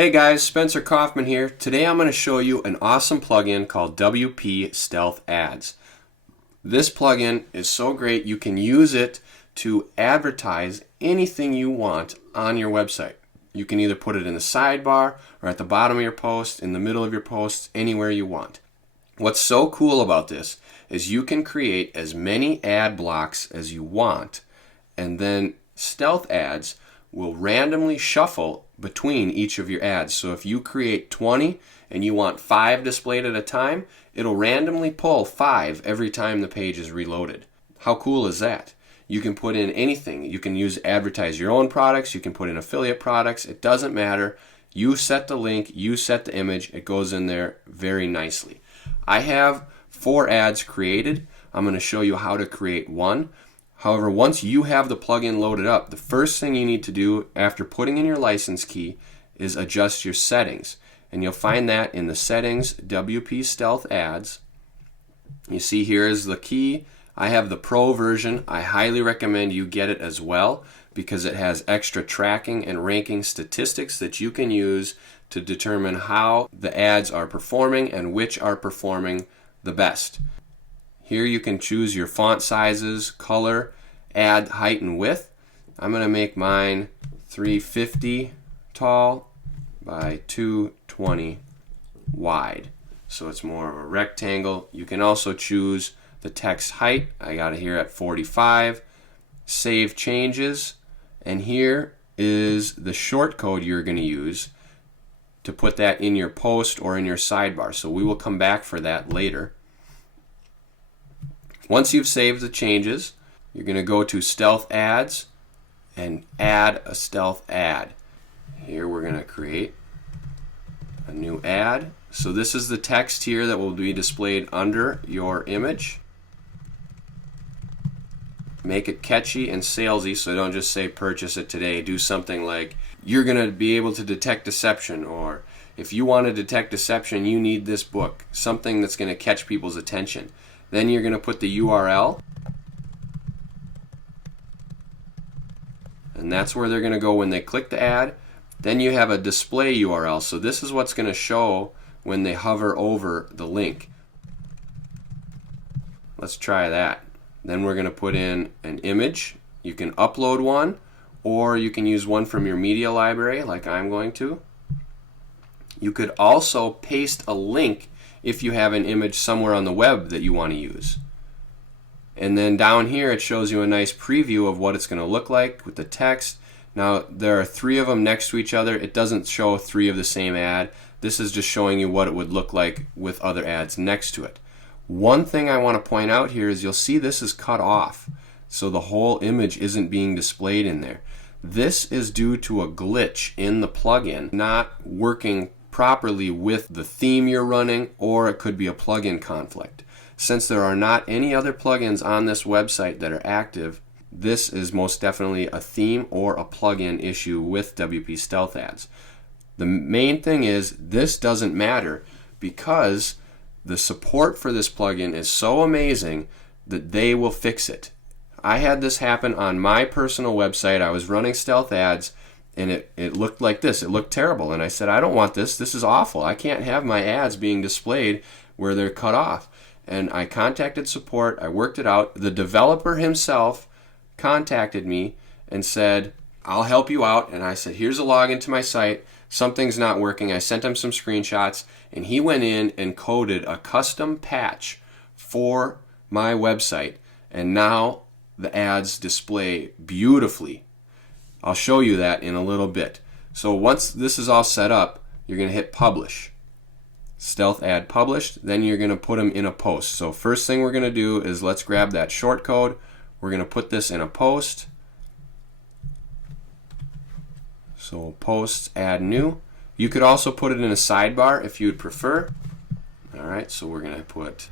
Hey guys, Spencer Kaufman here. Today I'm going to show you an awesome plugin called WP Stealth Ads. This plugin is so great you can use it to advertise anything you want on your website. You can either put it in the sidebar or at the bottom of your post, in the middle of your posts, anywhere you want. What's so cool about this is you can create as many ad blocks as you want, and then Stealth Ads will randomly shuffle between each of your ads. So if you create 20 and you want 5 displayed at a time, it'll randomly pull 5 every time the page is reloaded. How cool is that? You can put in anything. You can advertise your own products, you can put in affiliate products, it doesn't matter. You set the link, you set the image, it goes in there very nicely. I have 4 ads created. I'm going to show you how to create one. However, once you have the plugin loaded up, the first thing you need to do after putting in your license key is adjust your settings. And you'll find that in the settings, WP Stealth Ads. You see here is the key. I have the Pro version. I highly recommend you get it as well because it has extra tracking and ranking statistics that you can use to determine how the ads are performing and which are performing the best. Here you can choose your font sizes, color, ad height and width. I'm going to make mine 350 tall by 220 wide. So it's more of a rectangle. You can also choose the text height. I got it here at 45. Save changes. And here is the short code you're going to use to put that in your post or in your sidebar. So we will come back for that later. Once you've saved the changes, you're going to go to Stealth Ads and add a stealth ad. Here we're going to create a new ad. So this is the text here that will be displayed under your image. Make it catchy and salesy, so don't just say purchase it today. Do something like you're going to be able to detect deception, or if you want to detect deception, you need this book. Something that's going to catch people's attention. Then you're going to put the URL, and that's where they're going to go when they click the ad. Then you have a display URL, so this is what's going to show when they hover over the link. Let's try that. Then we're going to put in an image. You can upload one, or you can use one from your media library like I'm going to. You could also paste a link if you have an image somewhere on the web that you want to use. And then down here it shows you a nice preview of what it's going to look like with the text. Now there are 3 of them next to each other. It doesn't show 3 of the same ad. This is just showing you what it would look like with other ads next to it. One thing I want to point out here is you'll see this is cut off, so the whole image isn't being displayed in there. This is due to a glitch in the plugin not working properly with the theme you're running, or it could be a plugin conflict. Since there are not any other plugins on this website that are active, this is most definitely a theme or a plugin issue with WP Stealth Ads. The main thing is this doesn't matter because the support for this plugin is so amazing that they will fix it. I had this happen on my personal website. I was running Stealth Ads and it looked like this. It looked terrible. And I said, I don't want this. This is awful. I can't have my ads being displayed where they're cut off. And I contacted support. I worked it out. The developer himself contacted me and said, I'll help you out. And I said, here's a login to my site. Something's not working. I sent him some screenshots. And he went in and coded a custom patch for my website. And now the ads display beautifully. I'll show you that in a little bit. So once this is all set up, you're going to hit publish. Stealth ad published, then you're going to put them in a post. So first thing we're going to do is let's grab that short code. We're going to put this in a post. So post, add new. You could also put it in a sidebar if you'd prefer. Alright, so we're going to put,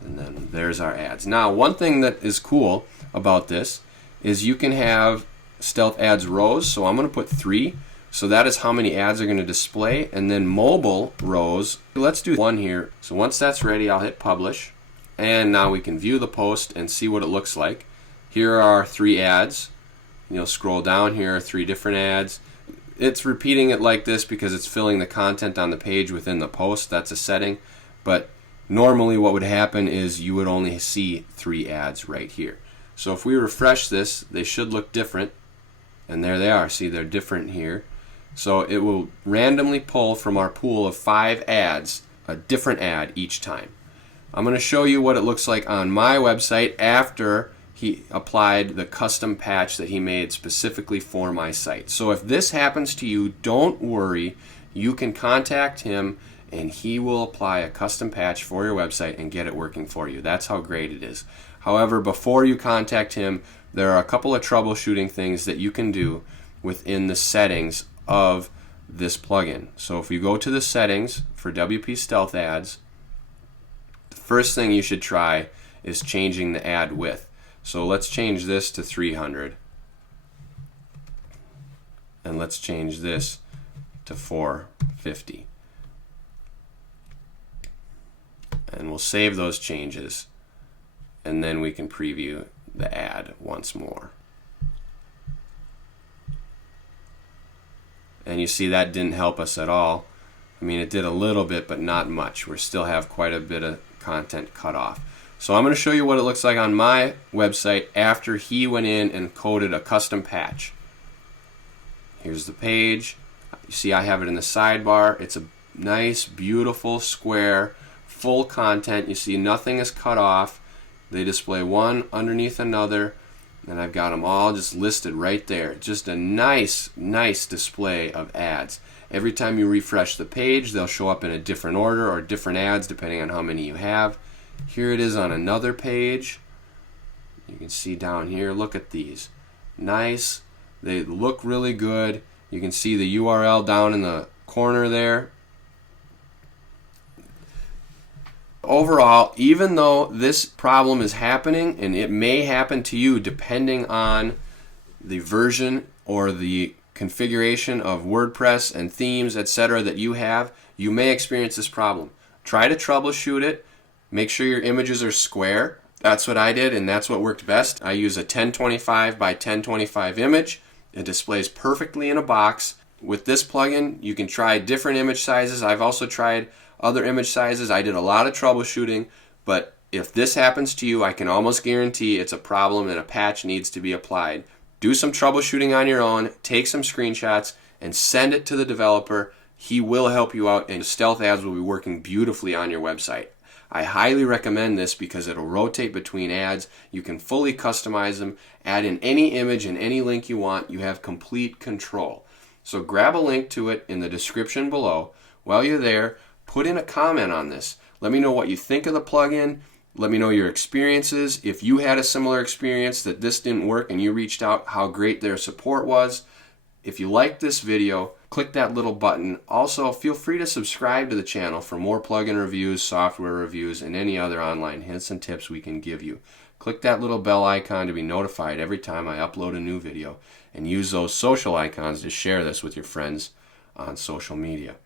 and then there's our ads. Now one thing that is cool about this is you can have Stealth Ads rows, so I'm going to put 3. So that is how many ads are going to display. And then mobile rows, let's do 1 here. So once that's ready, I'll hit publish. And now we can view the post and see what it looks like. Here are 3 ads. You'll scroll down, here are 3 different ads. it's repeating it like this because it's filling the content on the page within the post. That's a setting. But normally what would happen is you would only see 3 ads right here. So if we refresh this, they should look different. And there they are. See, they're different here. So it will randomly pull from our pool of 5 ads a different ad each time. I'm going to show you what it looks like on my website after he applied the custom patch that he made specifically for my site. So if this happens to you, don't worry. You can contact him and he will apply a custom patch for your website and get it working for you. That's how great it is. However, before you contact him, there are a couple of troubleshooting things that you can do within the settings of this plugin. So if you go to the settings for WP Stealth Ads, the first thing you should try is changing the ad width. So let's change this to 300. And let's change this to 450. And we'll save those changes. And then we can preview the ad once more. And you see that didn't help us at all. I mean, it did a little bit, but not much. We still have quite a bit of content cut off. So I'm going to show you what it looks like on my website after he went in and coded a custom patch. Here's the page. You see I have it in the sidebar. It's a nice, beautiful, square, full content. You see nothing is cut off. They display one underneath another, and I've got them all just listed right there. Just a nice, nice display of ads. Every time you refresh the page, they'll show up in a different order or different ads depending on how many you have. Here it is on another page. You can see down here, look at these. Nice. They look really good. You can see the URL down in the corner there. Overall, even though this problem is happening, and it may happen to you depending on the version or the configuration of WordPress and themes, etc. that you have, you may experience this problem. Try to troubleshoot it. Make sure your images are square. That's what I did, and that's what worked best. I use a 1025 by 1025 image. It displays perfectly in a box. With this plugin, you can try different image sizes. I've also tried other image sizes. I did a lot of troubleshooting, but if this happens to you, I can almost guarantee it's a problem and a patch needs to be applied. Do some troubleshooting on your own, take some screenshots, and send it to the developer. He will help you out, and Stealth Ads will be working beautifully on your website. I highly recommend this because it'll rotate between ads. You can fully customize them, add in any image and any link you want. You have complete control. So grab a link to it in the description below. While you're there, put in a comment on this. Let me know what you think of the plugin. Let me know your experiences. If you had a similar experience that this didn't work and you reached out, how great their support was. If you liked this video, click that little button. Also, feel free to subscribe to the channel for more plugin reviews, software reviews, and any other online hints and tips we can give you. Click that little bell icon to be notified every time I upload a new video, and use those social icons to share this with your friends on social media.